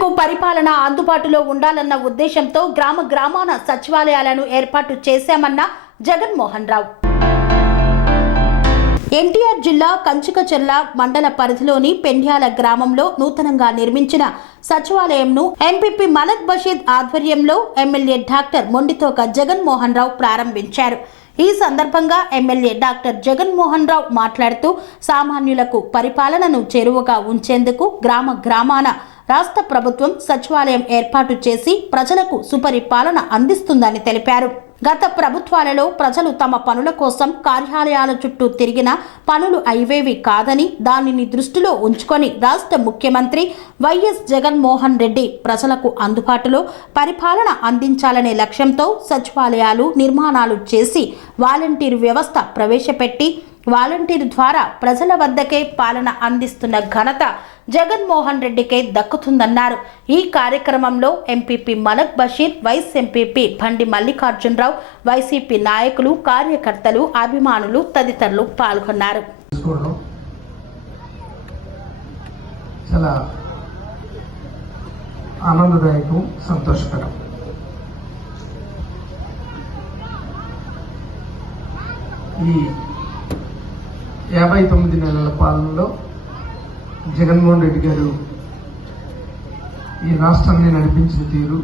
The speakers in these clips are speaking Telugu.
ప్రజలకు పరిపాలన అందుబాటులో ఉండాలన్న ఉద్దేశంతో గ్రామ గ్రామాన సచివాలయాలను ఏర్పాటు చేశామన్న జగన్మోహన్ రావు. ఎన్టీఆర్ జిల్లా కంచుకచెర్ల మండల పరిధిలోని పెండ్యాల గ్రామంలో నూతనంగా నిర్మించిన సచివాలయంను ఎంపీపీ మలక్ బషీద్ ఆధ్వర్యంలో ఎమ్మెల్యే డాక్టర్ మొండితోక జగన్మోహన్ రావు ప్రారంభించారు. ఈ సందర్భంగా ఎమ్మెల్యే డాక్టర్ జగన్మోహన్ రావు మాట్లాడుతూ సామాన్యులకు పరిపాలనను చేరువగా ఉంచేందుకు గ్రామ గ్రామాన రాష్ట్ర ప్రభుత్వం సచివాలయం ఏర్పాటు చేసి ప్రజలకు సుపరిపాలన అందిస్తుందని తెలిపారు. గత ప్రభుత్వాలలో ప్రజలు తమ పనుల కోసం కార్యాలయాల చుట్టూ తిరిగిన పనులు అయ్యేవి కాదని దానిని దృష్టిలో ఉంచుకొని రాష్ట్ర ముఖ్యమంత్రి వైఎస్ జగన్మోహన్ రెడ్డి ప్రజలకు అందుబాటులో పరిపాలన అందించాలనే లక్ష్యంతో సచివాలయాలు నిర్మాణాలు చేసి వాలంటీర్ వ్యవస్థ ప్రవేశపెట్టి వాలంటీర్ ద్వారా ప్రజల వద్దకే పాలన అందిస్తున్న ఘనత జగన్మోహన్ రెడ్డికే దక్కుతుందన్నారు. ఈ కార్యక్రమంలో MPP Malak Basheer vice MPP Bandi Mallikarjunarao YCP నాయకులు కార్యకర్తలు అభిమానులు తదితరులు పాల్గొన్నారు. చాలా ఆనందదాయకం సంతోషకరం. ఈ యాభై తొమ్మిది నెలల పాలనలో జగన్మోహన్ రెడ్డి గారు ఈ రాష్ట్రాన్ని నడిపించిన తీరు.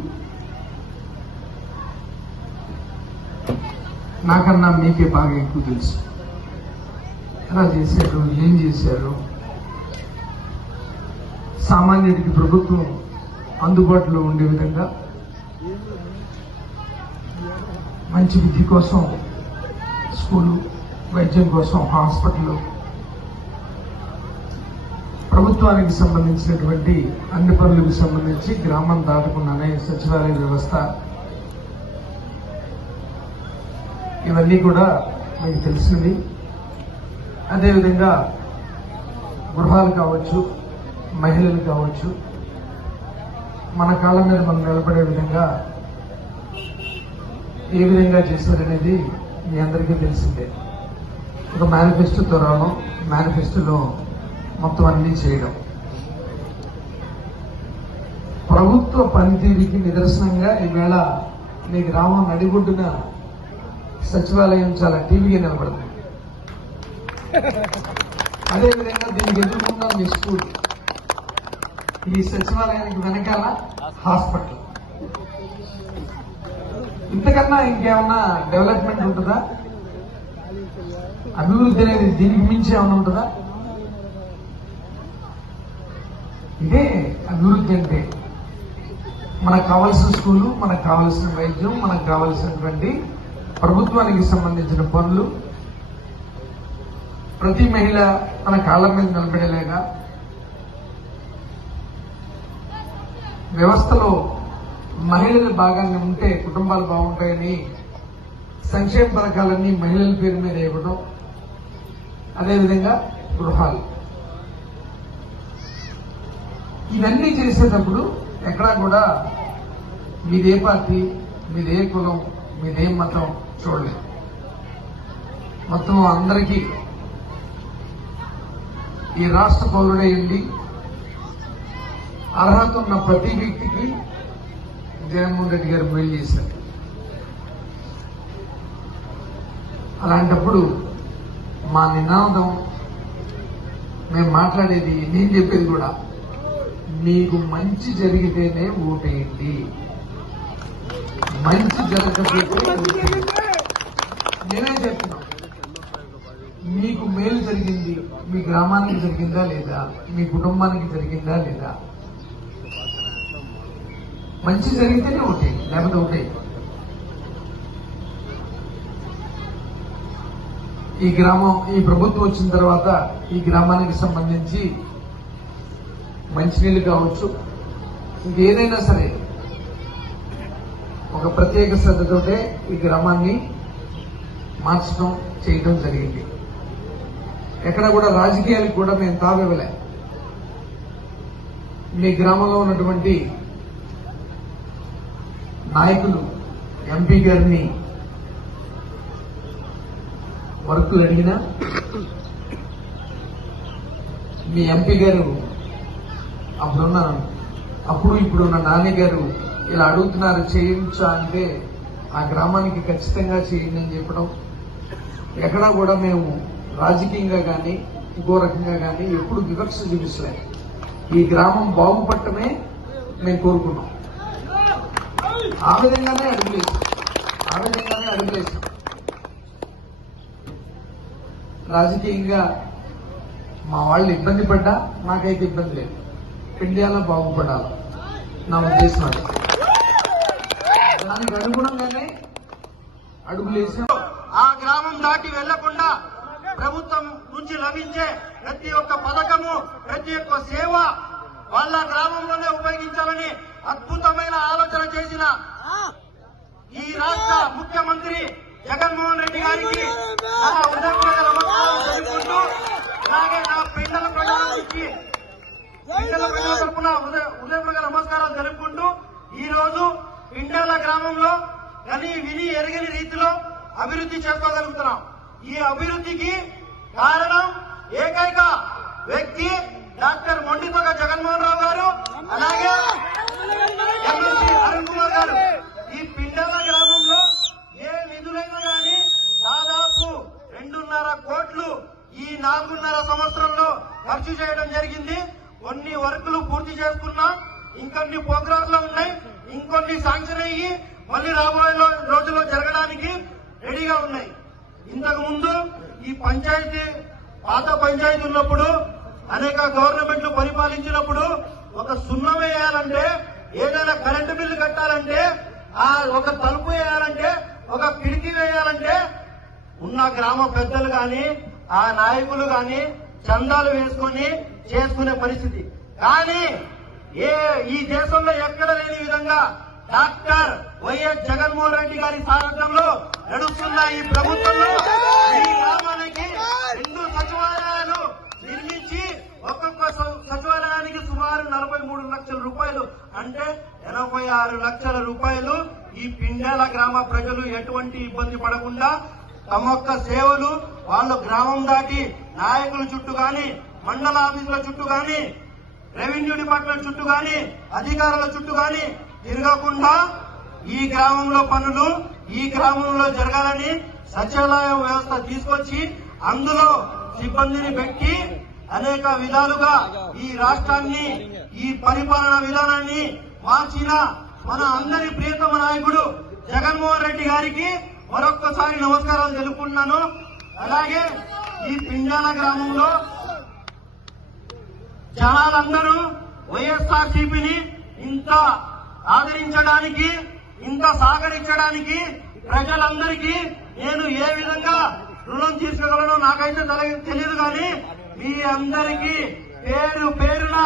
నాకన్నా మీకే బాగా ఎక్కువ తెలుసు. ఎలా చేశారు ఏం చేశారు? సామాన్యుడికి ప్రభుత్వం అందుబాటులో ఉండే విధంగా మంచి విద్య కోసం స్కూలు వైద్యం కోసం హాస్పిటల్. ప్రభుత్వానికి సంబంధించినటువంటి అన్ని పనులకు సంబంధించి గ్రామం దాటకుండానే సచివాలయ వ్యవస్థ. ఇవన్నీ కూడా మీకు తెలిసినవి. అదేవిధంగా గృహాలు కావచ్చు మహిళలు కావచ్చు మన కాలం మీద మనం నిలబడే విధంగా ఏ విధంగా చేశారనేది మీ అందరికీ తెలిసిందే. ఒక మేనిఫెస్టో రావడం మేనిఫెస్టోలో మొత్తం అన్నీ చేయడం. ప్రభుత్వ పనితీరుకి నిదర్శనంగా ఈవేళ మీ గ్రామం నడిగుడ్డున సచివాలయం చాలా టీవీగా నిలబడుతుంది అదేవిధంగా దీనికి ఎదుర్కొన్న మీ స్కూల్ ఈ సచివాలయానికి వెనకాల హాస్పిటల్. ఇంతకన్నా ఇంకేమన్నా డెవలప్మెంట్ ఉంటుందా? అభివృద్ధి అనేది దీనికి మించి ఏమైనా ఉంటుందా? ఇదే అభివృద్ధి అంటే. మనకు కావాల్సిన స్కూలు మనకు కావాల్సిన వైద్యం మనకు కావాల్సినటువంటి ప్రభుత్వానికి సంబంధించిన పనులు. ప్రతి మహిళ తన కాళ్ళ మీద నిలబడేలాగా. వ్యవస్థలో మహిళలు బాగానే ఉంటే కుటుంబాలు బాగుంటాయని సంక్షేమ పథకాలన్నీ మహిళల పేరు మీద ఇవ్వడం అదేవిధంగా గృహాలు. ఇవన్నీ చేసేటప్పుడు ఎక్కడా కూడా మీదే పార్టీ మీదే కులం మీదే మతం చూడలేదు. మొత్తం అందరికీ ఈ రాష్ట్ర పౌరుడేయండి అర్హత ఉన్న ప్రతి వ్యక్తికి జగన్మోహన్ రెడ్డి గారు మేలు చేశారు. అలాంటప్పుడు మా నినాదం మేము మాట్లాడేది నేను చెప్పేది కూడా మీకు మంచి జరిగితేనే ఓటేయండి. మంచి జరగకపోతే నేనే చెప్తున్నా మీకు మేలు జరిగింది మీ గ్రామానికి జరిగిందా లేదా మీ కుటుంబానికి జరిగిందా లేదా? మంచి జరిగితేనే ఒకటి లేకపోతే ఒకటే ఈ గ్రామం ఈ ప్రభుత్వం వచ్చిన తర్వాత ఈ గ్రామానికి సంబంధించి మంచినీళ్ళు కావచ్చు ఇంకేదైనా సరే ఒక ప్రత్యేక శ్రద్ధతోటే ఈ గ్రామాన్ని మార్చడం చేయడం జరిగింది. ఎక్కడ కూడా రాజకీయాలకు కూడా మేము తావివ్వలే. మీ గ్రామంలో ఉన్నటువంటి నాయకులు ఎంపీ గారిని వర్క్ అడిగినా మీ ఎంపీ గారు అప్పుడున్న అప్పుడు ఇప్పుడు నాన్నగారు ఇలా అడుగుతున్నారు చేయించా అంటే ఆ గ్రామానికి ఖచ్చితంగా చేయండి అని చెప్పడం. ఎక్కడా కూడా మేము రాజకీయంగా కానీ ఇంకో రకంగా కానీ ఎప్పుడు వివక్ష చూపించలేదు. ఈ గ్రామం బాగుపడటమే మేము కోరుకున్నాం. ఆ విధంగానే అడుగులేసాం ఆ విధంగానే అడుగులేసాం రాజకీయంగా మా వాళ్ళు ఇబ్బంది పడ్డా నాకైతే ఇబ్బంది లేదు. ఇండియాలో బాగుపడాలి. నా ఉద్దేశం అది. దానికి అనుగుణంగానే అడుగులేసాం ఆ గ్రామం దాటి వెళ్ళకుండా ప్రభుత్వం నుంచి లభించే ప్రతి ఒక్క పథకము ప్రతి ఒక్క సేవ వాళ్ళ గ్రామంలోనే ఉపయోగించాలని అద్భుతమైన ఆలోచన చేసిన ఈ రాష్ట్ర ముఖ్యమంత్రి జగన్మోహన్ రెడ్డి గారికి నా హృదయపూర్వక నమస్కారం తెలుపుకుంటూ అలాగే నా పిల్లల ప్రజల నుంచి పిల్లల ప్రజల తరపున హృదయ- హృదయపూర్వక నమస్కారం తెలుపుకుంటూ ఈ రోజు గ్రామంలో కని విని ఎరగని రీతిలో అభివృద్ధి చేసుకోగలుగుతున్నాం. ఈ అభివృద్ధికి కారణం ఏకైక వ్యక్తి డాక్టర్ మొండితోక జగన్మోహన్ రావు గారు అలాగే ఎమ్మెల్సీ అరుణ్ కుమార్ గారు ఈ పిండాల గ్రామంలో ఏ నిధులైనా గాని దాదాపు రెండున్నర కోట్లు ఈ నాలుగున్నర సంవత్సరంలో ఖర్చు చేయడం జరిగింది కొన్ని వర్కులు పూర్తి చేసుకున్నాం ఇంకొన్ని ప్రోగ్రాంలు లో ఉన్నాయి ఇంకొన్ని శాంక్షన్ అయ్యి మళ్ళీ రాబోయే లో- రోజుల్లో జరగడానికి రెడీగా ఉన్నాయి. ఇంతకు ముందు ఈ పంచాయతీ పాత పంచాయతీ ఉన్నప్పుడు అనేక గవర్నమెంట్లు పరిపాలించినప్పుడు ఒక సున్నం వేయాలంటే ఏదైనా కరెంటు బిల్లు కట్టాలంటే ఆ ఒక తలుపు వేయాలంటే ఒక కిటికీ వేయాలంటే ఉన్న గ్రామ పెద్దలు గాని ఆ నాయకులు గాని చందాలు వేసుకొని చేసుకునే పరిస్థితి. కానీ ఏ ఈ దేశంలో ఎక్కడ లేని విధంగా డాక్టర్ వైఎస్ జగన్మోహన్ రెడ్డి గారి సారథ్యంలో నడుస్తున్న ఈ ప్రభుత్వంలో ఈ గ్రామానికి రెండు సచివాలయాలు నిర్మించి ఒక్కొక్క సచివాలయానికి సుమారు నలభై మూడు లక్షల రూపాయలు. అంటే ఎనభై ఆరు లక్షల రూపాయలు ఈ పిండాల గ్రామ ప్రజలు ఎటువంటి ఇబ్బంది పడకుండా తమ యొక్క సేవలు వాళ్ళు గ్రామం దాటి నాయకుల చుట్టూ గాని మండల ఆఫీసుల చుట్టూ గాని రెవెన్యూ డిపార్ట్మెంట్ చుట్టూ గాని అధికారుల చుట్టూ గాని తిరగకుండా ఈ గ్రామంలో పనులు ఈ గ్రామంలో జరగాలని సచివాలయ వ్యవస్థ తీసుకొచ్చి అందులో సిబ్బందిని పెట్టి అనేక విధాలుగా ఈ రాష్ట్రాన్ని ఈ పరిపాలన విధానాన్ని మార్చిన మన అందరి ప్రియతమ నాయకుడు జగన్మోహన్ రెడ్డి గారికి మరొక్కసారి నమస్కారాలు తెలుపుకుంటున్నాను అలాగే ఈ పిండాల గ్రామంలో జనాలందరూ వైఎస్ఆర్ సిపిని ఇంత ఆదరించడానికి ఇంత సహకరించడానికి ప్రజలందరికీ నేను ఏ విధంగా రుణం తీర్చగలను నాకైతే తెలియదు కానీ మీ అందరికీ పేరు పేరున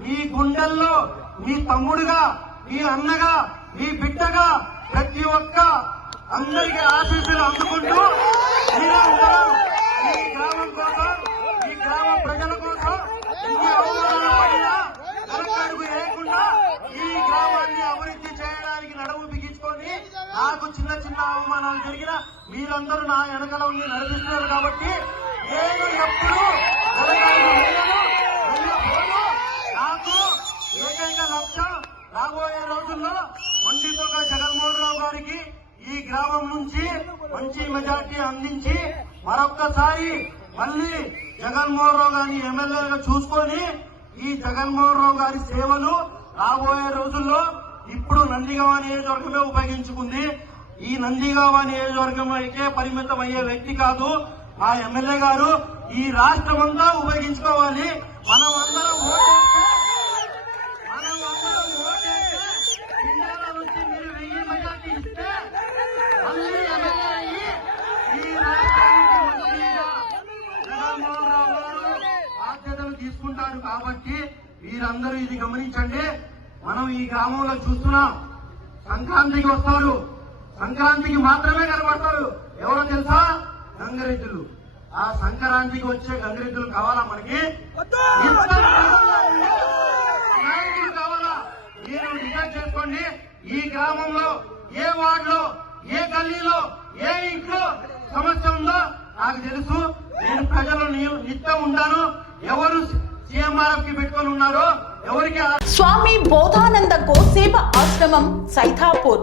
మీ గుండెల్లో మీ తమ్ముడుగా మీ అన్నగా మీ బిడ్డగా ప్రతి ఒక్క అందరికీ ఆశీస్సులు అందుకుంటూ మీరందరూ ఈ గ్రామం కోసం చిన్న అవమానాలు జరిగిన మీరందరూ నా వెనకల ఉండి నడిపిస్తున్నారు కాబట్టి నేను ఎప్పుడు నాకు ఏకైక లక్ష్యం రాబోయే రోజుల్లో వండితోగా జగన్మోహన్ రావు గారికి ఈ గ్రామం నుంచి మంచి మెజార్టీ అందించి మరొక్కసారి మళ్ళీ జగన్మోహన్ రావు గారిని ఎమ్మెల్యేగా చూసుకొని ఈ జగన్మోహన్ రావు గారి సేవలు రాబోయే రోజుల్లో ఇప్పుడు నందిగామ నియోజకవర్గమే ఉపయోగించుకుంది. ఈ నందిగామ నియోజకవర్గంకే పరిమితం అయ్యే వ్యక్తి కాదు. మా ఎమ్మెల్యే గారు ఈ రాష్ట్రం అంతా ఉపయోగించుకోవాలి. మనం అందరం మనం అందరం నుంచి మీరు వెయ్యి మెజార్టీ ఇస్తే మళ్ళీ ఎమ్మెల్యే అయ్యి ఈ రాష్ట్రానికి జగన్మోహన్ రావు గారు బాధ్యతలు తీసుకుంటారు కాబట్టి వీరందరూ ఇది గమనించండి. మనం ఈ గ్రామంలో చూస్తున్నాం. సంక్రాంతికి వస్తారు. సంక్రాంతికి మాత్రమే కనబడతారు. ఎవరో తెలుసా? గంగరెద్దులు. ఆ సంక్రాంతికి వచ్చే గంగరెద్దులు కావాలా మనకి? కావాలా? మీరు డిసైడ్ చేసుకోండి. ఈ గ్రామంలో ఏ వార్డులో ఏ గల్లీలో ఏ ఇంట్లో సమస్య ఉందో నాకు తెలుసు. నేను ప్రజలు నిత్యం ఉంటాను. ఎవరు సీఎం ఎంఆర్ఎఫ్కి పెట్టుకొని ఉన్నారో ఎవరికి స్వామి బోధానంద గోసేవ ఆశ్రమం సైథాపూర్